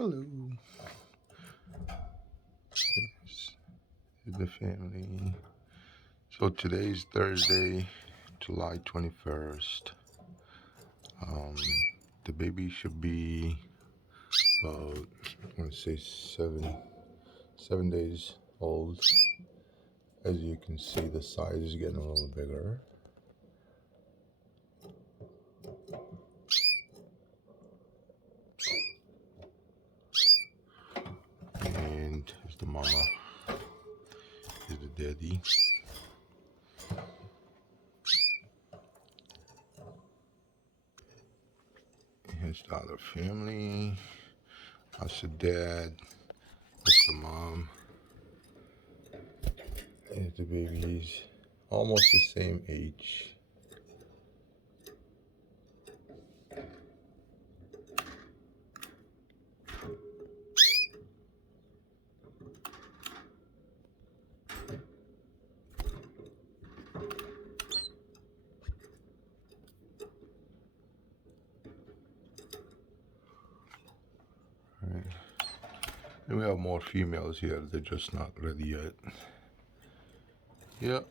Hello. This is the family. So today's Thursday, July 21st. The baby should be about, I want to say 7 days old. As you can see, the size is getting a little bigger. And here's the mama. Here's the daddy. Here's the other family. That's the dad. That's the mom. Here's the babies. Almost the same age. Right. And we have more females here, they're just not ready yet. Yep.